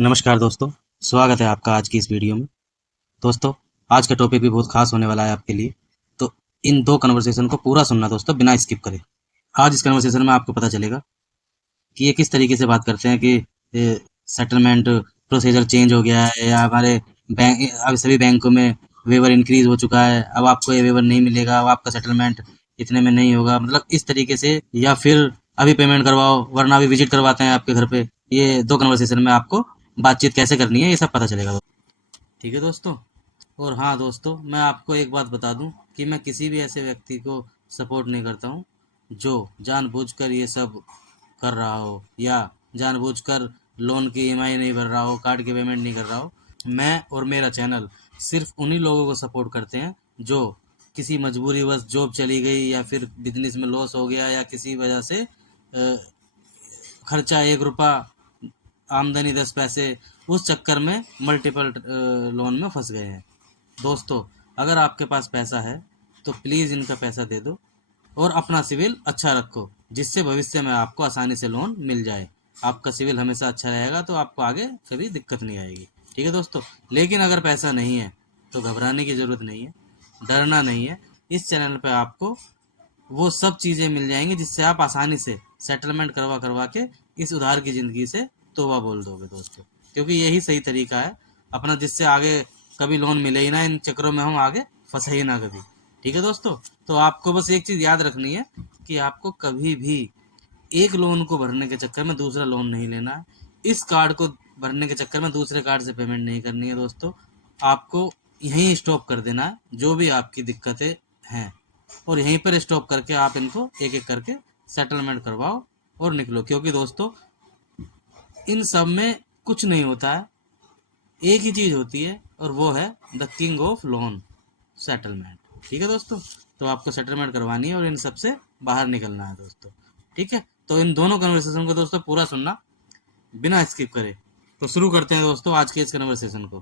नमस्कार दोस्तों, स्वागत है आपका आज की इस वीडियो में। दोस्तों, आज का टॉपिक भी बहुत खास होने वाला है आपके लिए। तो इन दो कन्वर्सेशन को पूरा सुनना दोस्तों, बिना स्किप करे। आज इस कन्वर्सेशन में आपको पता चलेगा कि ये किस तरीके से बात करते हैं कि सेटलमेंट प्रोसीजर चेंज हो गया है, या हमारे बैंक अब सभी बैंकों में वेवर इंक्रीज हो चुका है, अब आपको ये वेवर नहीं मिलेगा, अब आपका सेटलमेंट इतने में नहीं होगा, मतलब इस तरीके से। या फिर अभी पेमेंट करवाओ वरना अभी विजिट करवाते हैं आपके घर पे। ये दो कन्वर्सेशन में आपको बातचीत कैसे करनी है ये सब पता चलेगा। ठीक है दोस्तों। और हाँ दोस्तों, मैं आपको एक बात बता दूं कि मैं किसी भी ऐसे व्यक्ति को सपोर्ट नहीं करता हूं जो जानबूझकर ये सब कर रहा हो, या जानबूझकर लोन की ईएमआई नहीं भर रहा हो, कार्ड की पेमेंट नहीं कर रहा हो। मैं और मेरा चैनल सिर्फ उन्हीं लोगों को सपोर्ट करते हैं जो किसी मजबूरीवश जॉब चली गई, या फिर बिजनेस में लॉस हो गया, या किसी वजह से खर्चा 1 रुपया, आमदनी 10 पैसे, उस चक्कर में मल्टीपल लोन में फंस गए हैं। दोस्तों, अगर आपके पास पैसा है तो प्लीज़ इनका पैसा दे दो और अपना सिविल अच्छा रखो, जिससे भविष्य में आपको आसानी से लोन मिल जाए। आपका सिविल हमेशा अच्छा रहेगा तो आपको आगे कभी दिक्कत नहीं आएगी। ठीक है दोस्तों। लेकिन अगर पैसा नहीं है तो घबराने की ज़रूरत नहीं है, डरना नहीं है। इस चैनल पे आपको वो सब चीज़ें मिल जाएंगी जिससे आप आसानी से सेटलमेंट करवा करवा के इस उधार की ज़िंदगी से तौबा बोल दोगे दोस्तों। क्योंकि यही सही तरीका है अपना, जिससे आगे कभी लोन मिले ही ना, इन चक्करों में हम आगे फंसे ही ना कभी। ठीक है दोस्तों। तो आपको बस एक चीज़ याद रखनी है कि आपको कभी भी एक लोन को भरने के चक्कर में दूसरा लोन नहीं लेना है। इस कार्ड को भरने के चक्कर में दूसरे कार्ड से पेमेंट नहीं करनी है दोस्तों। आपको यहीं स्टॉप कर देना है जो भी आपकी दिक्कतें हैं, और यहीं पर स्टॉप करके आप इनको एक एक करके सेटलमेंट करवाओ और निकलो। क्योंकि दोस्तों, इन सब में कुछ नहीं होता है, एक ही चीज़ होती है, और वो है the king of loan, settlement. ठीक है दोस्तों। तो आपको सेटलमेंट करवानी है और इन सब से बाहर निकलना है दोस्तों। ठीक है। तो इन दोनों कन्वर्सेशन को दोस्तों पूरा सुनना, बिना स्किप करे। तो शुरू करते हैं दोस्तों आज के इस कन्वर्सेशन को।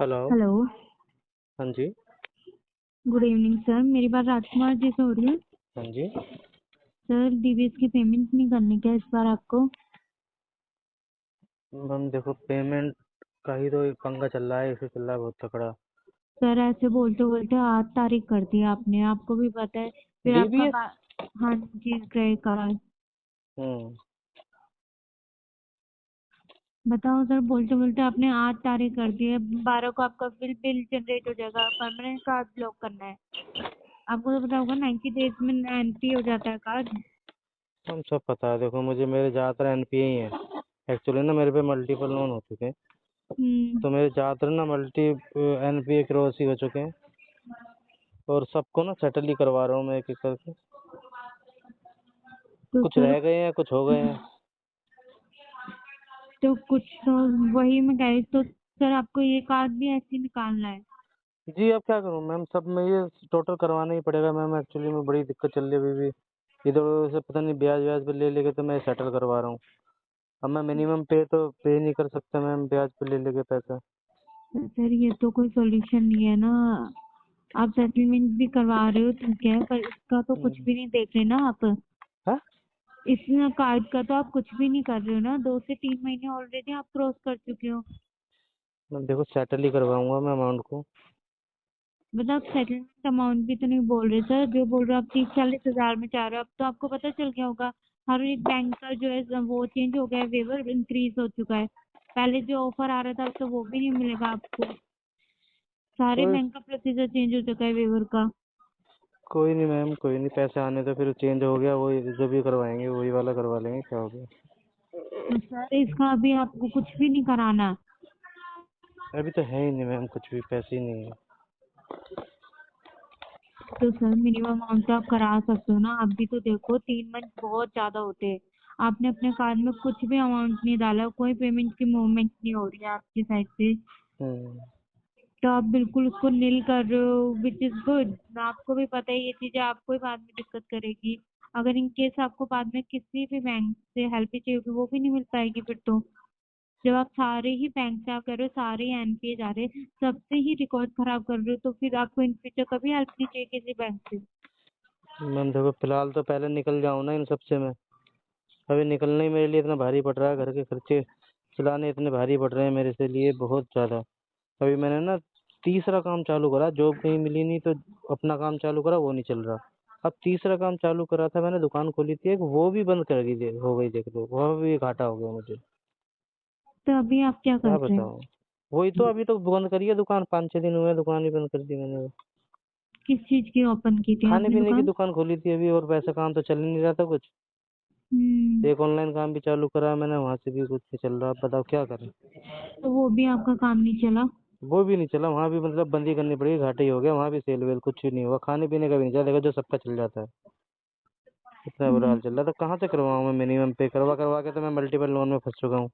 हेलो। हेलो। हाँ जी। गुड इवनिंग सर, मेरी बात राजकुमार जी से हो रही है? हाँ जी। सर, डीबीएस की पेमेंट नहीं करनी क्या इस बार आपको? मैम देखो, पेमेंट का ही तो एक पंगा चल रहा है, इसे चल रहा है बहुत तकड़ा। सर, ऐसे बोलते बोलते 8 तारीख कर दी आपने, आपको भी पता है। फिर आपका डीबीएस। हाँ जी, क्रेडिट कार्ड। हम्म। बताओ सर, बोलते बोलते आपने 8 तारीख कर दी है। 12 को आपका बिल बिल जनरेट हो जाएगा, परमानेंट कार्ड ब्लॉक करना है। आपको तो पता होगा 90 डेज में एनपी हो जाता है कार्ड। हम सब पता है, देखो मुझे मेरे ज़्यादातर एनपीए ही हैं। एक्चुअली ना मेरे पे मल्टीपल लोन हो चुके हैं, हम्म। तो मेरे ज़्यादातर ना मल्टी एनपीए क्रॉस ही हो चुके हैं, और सबको ना सेटल ही करवा रहा हूँ मैं एक एक करके। तो कुछ सर, रह गए हैं, कुछ हो गए हैं। तो कुछ तो वही मैं कह रही, तो सर आपको ये कार्ड भी ऐसे ही निकालना है? जी, अब क्या करूँ मैम, सब में ये टोटल करवाना ही पड़ेगा मैम। एक्चुअली में बड़ी दिक्कत चल रही है अभी भी, इधर उधर से पता नहीं ब्याज व्याज पे ले लेके तो मैं सेटल करवा रहा हूँ। अब मैं मिनिमम पे तो पे नहीं कर सकता मैम, ब्याज पे ले लेके पैसा। सर, ये तो कोई सॉल्यूशन नहीं है ना। आप सेटलमेंट भी करवा रहे हो ठीक है, पर इसका तो कुछ हम्म। भी नहीं देख रहे ना आप। हाँ। इस कार्ड का तो आप कुछ भी नहीं कर रहे हो ना। 2 से 3 महीने ऑलरेडी आप क्रॉस कर चुके हो। मैं देखो सेटल ही करवाऊंगा मैं अमाउंट को। मतलब आप सेटलमेंट अमाउंट भी तो नहीं बोल रहे सर, जो बोल रहे हो आप 30-40 हजार में चाह रहे हो। अब तो आपको पता चल गया होगा, हर एक बैंक का जो है वो चेंज हो गया है, वेवर इंक्रीज हो चुका है। पहले जो ऑफर आ रहा था अब तो वो भी नहीं मिलेगा आपको। सारे कोई बैंक का प्रोसीजर चेंज हो चुका है वेवर का। कोई नहीं मैम, कोई नहीं, पैसे आने तो फिर चेंज हो गया, वही जो भी करवाएंगे वही वाला करवा लेंगे, क्या हो गया। तो सर, इसका अभी आपको कुछ भी नहीं कराना। अभी तो है ही नहीं मैम, कुछ भी पैसे ही नहीं है। तो सर, मिनिमम अमाउंट तो आप करा सकते हो ना। आप भी तो देखो, 3 मंथ बहुत ज्यादा होते हैं। आपने अपने कार्ड में कुछ भी अमाउंट नहीं डाला, कोई पेमेंट की मूवमेंट नहीं हो रही है आपकी साइड से। हम्म। तो आप बिल्कुल उसको नील कर रहे हो, विच इज गुड। आपको भी पता है ये चीजें आपको ही बाद में दिक्कत करेगी। अगर इन केस आपको बाद में किसी भी बैंक से हेल्प भी चाहिए होगी, वो भी नहीं मिल पाएगी फिर तो। जब आप सारे ही बैंक से आप कह रहे हो, सारे ही एनपीए जा रहे हैं, सबसे ही रिकॉर्ड खराब कर रहे हो, तो फिर आपको इन फ्यूचर कभी हेल्प नहीं चाहिए किसी बैंक से। मैम देखो, फिलहाल तो पहले निकल जाऊँ ना इन सब से मैं। अभी निकलना ही मेरे लिए इतना भारी पड़ रहा है, घर के खर्चे चलाने इतने भारी पड़ रहे हैं मेरे से लिए, बहुत ज़्यादा। अभी मैंने ना तीसरा काम चालू करा, जॉब कहीं मिली नहीं तो अपना काम चालू करा, वो नहीं चल रहा। अब तीसरा काम चालू करा था मैंने, दुकान खोली थी एक, वो भी बंद कर गई, हो गई, देख लो, वह भी घाटा हो गया मुझे। तो अभी आप क्या क्या कर रहे हो? बताऊँ। वही तो, अभी तो बंद करी है दुकान, 5-6 दिन हुए हैं, दुकान ही बंद कर दी मैंने। किस चीज की ओपन की थी खाने आपने पीने की दुकान? दुकान खोली थी अभी, और वैसा काम तो चल ही नहीं रहा था कुछ। एक ऑनलाइन काम भी चालू करा मैंने, वहां से भी कुछ नहीं चल रहा। अब बताओ क्या करें। तो वो भी आपका काम नहीं चला? वो भी नहीं चला, वहां भी मतलब बंदी करनी पड़ी, घाटा ही हो गया। वहां भी सेल वेल कुछ भी नहीं हुआ, खाने पीने का भी नहीं चला, देखो जो सबका चल जाता है। इतना बुरा हम्म, हाल चल रहा था, कहाँ से करवाऊँ मैं। मिनिमम पे करवा करवा के तो मैं मल्टीपल लोन में फंस चुका हूँ।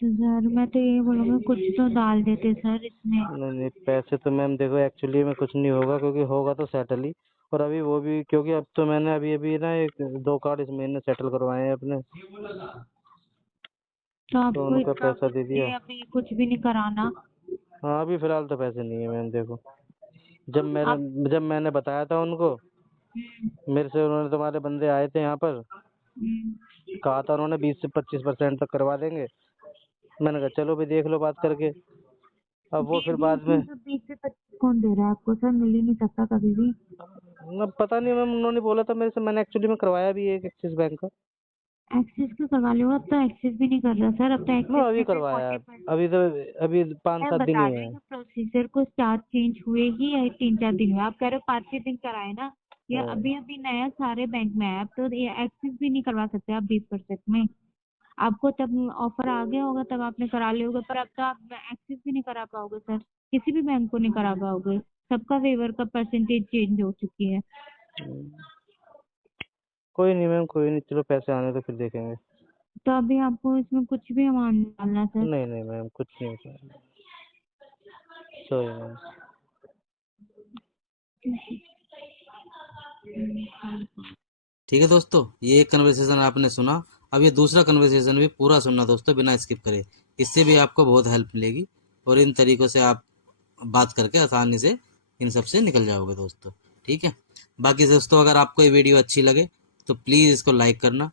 तो सर मैं तो ये बोलूँगा कुछ तो डाल देते सर इसमें। नहीं नहीं, पैसे तो मैम देखो एक्चुअली में कुछ नहीं होगा, क्योंकि होगा तो सेटल ही। और अभी वो भी, क्योंकि अब तो मैंने अभी अभी ना 1-2 कार्ड इस महीने सेटल करवाए हैं अपने, तो तो आपको उनका इतना पैसा दे दिया। अभी कुछ भी नहीं कराना। हाँ, अभी फिलहाल तो पैसे नहीं है मैम, देखो। जब मेरा आप जब मैंने बताया था उनको, मेरे से उन्होंने, तुम्हारे बंदे आए थे यहाँ पर, हम्म, कहा था उन्होंने 20 से 25% तक करवा देंगे। मैंने कहा चलो भी देख लो बात करके। अब वो दे फिर दिए बाद में, थे तो 20 से 25 कौन दे रहा है आपको सर? मिल ही नहीं सकता कभी भी। अब पता नहीं मैम, उन्होंने बोला था मेरे से, मैंने एक्चुअली में करवाया भी है एक एक्सिस बैंक का। एक्सेस का करवा लो। अब तो एक्सेस भी नहीं कर रहा सर, अब तो हाँ, एक्सेस अभी में भी करवाया है। 40%। अभी तो, अभी पाँच मैं सात दिन बता ही हुए रही हैं। हूँ प्रोसीजर को स्टार्ट चेंज हुए ही या 3-4 दिन हुए। आप कह रहे हो 5-6 दिन कराए ना, या हाँ। अभी अभी नया सारे बैंक में है। अब तो ये एक्सेस भी नहीं करवा सकते आप 20% में। आपको तब ऑफर आ गया होगा तब आपने करा लिया होगा, पर अब तो आप एक्सेस भी नहीं करा पाओगे सर, किसी भी बैंक को नहीं करा पाओगे। सबका वेवर का परसेंटेज चेंज हो चुकी है। कोई नहीं मैम, कोई नहीं, चलो पैसे आने तो फिर देखेंगे। तो अभी आपको इसमें कुछ भी अमाउंट नहीं डालना सर। नहीं नहीं मैम, कुछ नहीं होता। Sorry ma'am. ठीक है दोस्तों, ये एक कन्वर्सेशन आपने सुना। अब ये दूसरा कन्वर्सेशन भी पूरा सुनना दोस्तों, बिना स्किप करे। इससे भी आपको बहुत हेल्प मिलेगी, और इन तरीकों से आप बात करके आसानी से इन सब से निकल जाओगे दोस्तों। ठीक है। बाकी दोस्तों, अगर आपको ये वीडियो अच्छी लगे तो प्लीज़ इसको लाइक करना,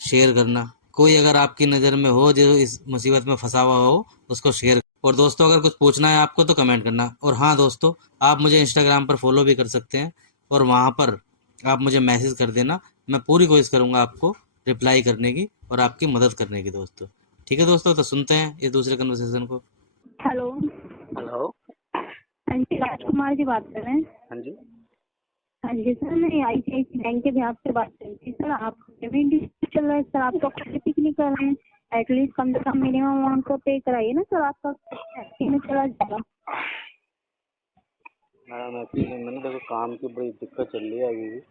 शेयर करना। कोई अगर आपकी नज़र में हो जो इस मुसीबत में फंसा हुआ हो, उसको शेयर। और दोस्तों, अगर कुछ पूछना है आपको तो कमेंट करना। और हाँ दोस्तों, आप मुझे इंस्टाग्राम पर फॉलो भी कर सकते हैं, और वहाँ पर आप मुझे मैसेज कर देना। मैं पूरी कोशिश करूँगा आपको रिप्लाई करने की और आपकी मदद करने की दोस्तों। ठीक है दोस्तों, तो सुनते हैं इस दूसरे कन्वर्सेशन को। हेलो। हेलो। हाँ जी, राजकुमार जी बात कर रहे हैं? हाँ जी। हाँ जी सर, मैं ICICI बैंक के बिहाफ से बात कर रही थी सर। आप पेमेंट चल रहा है सर, आप तो क्लिक नहीं कर रहे हैं। एटलीस्ट कम से कम मिनिमम अमाउंट को पे कराइए ना सर, आपका में चला जाएगा। मैडम एक्चुअली मैंने, देखो काम की बड़ी दिक्कत चल रही है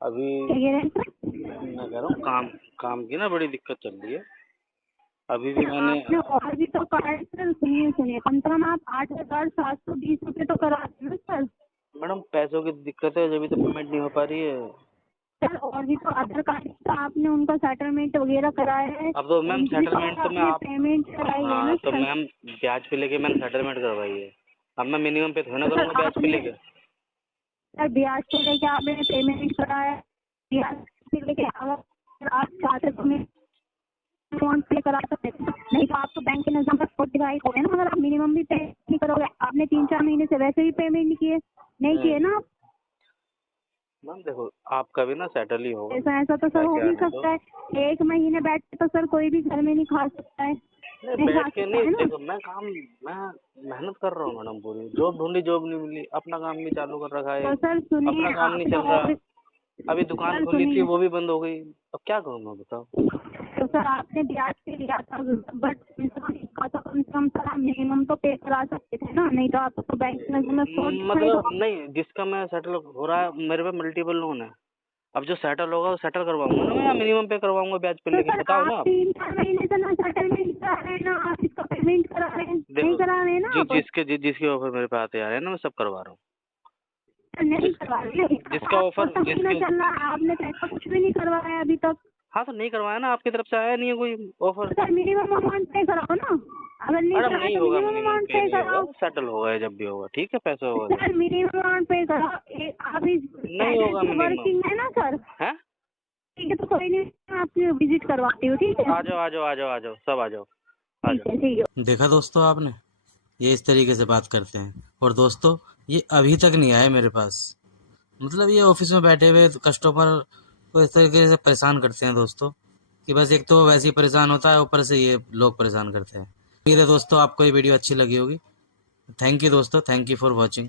अभी क्या कह रहे हैं सर? मैं कह रहा हूँ, काम काम की ना बड़ी दिक्कत चल रही है। अभी भी मैंने, आपने और भी तो कार्ड सर, सुनिए सुनिए, कम से कम आप 8,720 रुपये तो करा दें ना सर। मैडम पैसों की दिक्कत है, जब तो पेमेंट नहीं हो पा रही है। सर और भी तो अदर कार्ड तो आपने उनका सेटलमेंट वगैरह कराया है। अब तो मैम उनकी भी सेटलमेंट तो मैं आपने आप, पेमेंट कराई है ना हाँ तो सर। मैम ब्याज पे लेके मैंने सेटलमेंट करवाई है। अब मैं मिनिमम पे थोड़ा ना तो सर करूँगा ब्याज पे आपने, लेके। सर ब्याज को लेके आपने पेमेंट कराया, ब्याज से लेके अगर आप चाहते तो मैं अमाउंट पे करा सकते थे, नहीं तो आपको बैंक के नजर पर स्पॉट डिवाइड हो गया ना। अगर आप मिनिमम भी पे नहीं करोगे, आपने 3-4 महीने से वैसे भी पेमेंट नहीं किए ना आप। मैम देखो, आपका भी ना सेटल ही होगा, ऐसा तो सर हो जाके नहीं आने दो। सकता है। 1 महीने बैठ के तो सर कोई भी घर में नहीं खा सकता है, नहीं नहीं खा बैठ के सकता नहीं, है ना। देखो मैं मेहनत कर रहा हूँ मैडम, पूरी जॉब ढूंढी, जॉब नहीं मिली, अपना काम भी चालू कर रखा है, तो सर अपना सुनिए, काम नहीं आपने चल रहा। और, अभी दुकान सर खोली थी, सुनिए, वो भी बंद हो गई। अब क्या करूँ मैं, बताओ। तो सर आपने ब्याज पे लिया था, बट इसका तो कम से कम सर आप मिनिमम तो पे करा सकते थे ना, नहीं तो आपको तो बैंक में फ्रॉड दिखाएगा। मतलब नहीं, जिसका मैं सेटल हो रहा है, मेरे पे मल्टीपल लोन है। अब जो सेटल होगा वो सेटल करवाऊंगा ना मैं, या मिनिमम पे करवाऊंगा ब्याज पे तो लेके, सर बताओ आप ना आप। 3-4 महीने से ना सेटलमेंट करा रहे हैं ना आप इसका पेमेंट करा रहे हैं, नहीं देखो, करा रहे हैं ना आप। जिसके ऑफर मेरे पे आते आ रहे हैं ना, मैं सब करवा रहा हूँ। नहीं जिस करवा रहे हैं, जिसका आपको ऑफर, तक महीना जिसके, चल रहा है, आपने तो ऐसा कुछ भी नहीं करवाया अभी तक। हाँ तो नहीं करवाया ना, आपकी तरफ से आया नहीं है कोई ऑफर। तो सर मिनिमम अमाउंट पे कराओ ना, अगर नहीं मैडम कराया नहीं तो होगा, मिनिमम मिनिमम अमाउंट पे पे नहीं होगा, कराओ। सेटल होगा जब भी होगा, ठीक है, पैसे होगा जब। सर मिनिमम अमाउंट पे कराओ। आप इस नहीं होगा मिनिमम। वर्किंग है ना सर, है ठीक है, तो कोई नहीं, मैं आपकी विजिट करवाती हूँ, ठीक है? आ जाओ आ जाओ आ जाओ आ जाओ, सब आ जाओ आ ठीक जाओ। है, ठीक है। देखा दोस्तों आपने, ये इस तरीके से बात करते हैं। और दोस्तों ये अभी तक नहीं आए मेरे पास, मतलब ये ऑफिस में बैठे हुए कस्टमर को इस तरीके से परेशान करते हैं दोस्तों, कि बस एक तो वैसे ही परेशान होता है, ऊपर से ये लोग परेशान करते हैं। उम्मीद है दोस्तों आपको ये वीडियो अच्छी लगी होगी। थैंक यू दोस्तों, थैंक यू फॉर वॉचिंग।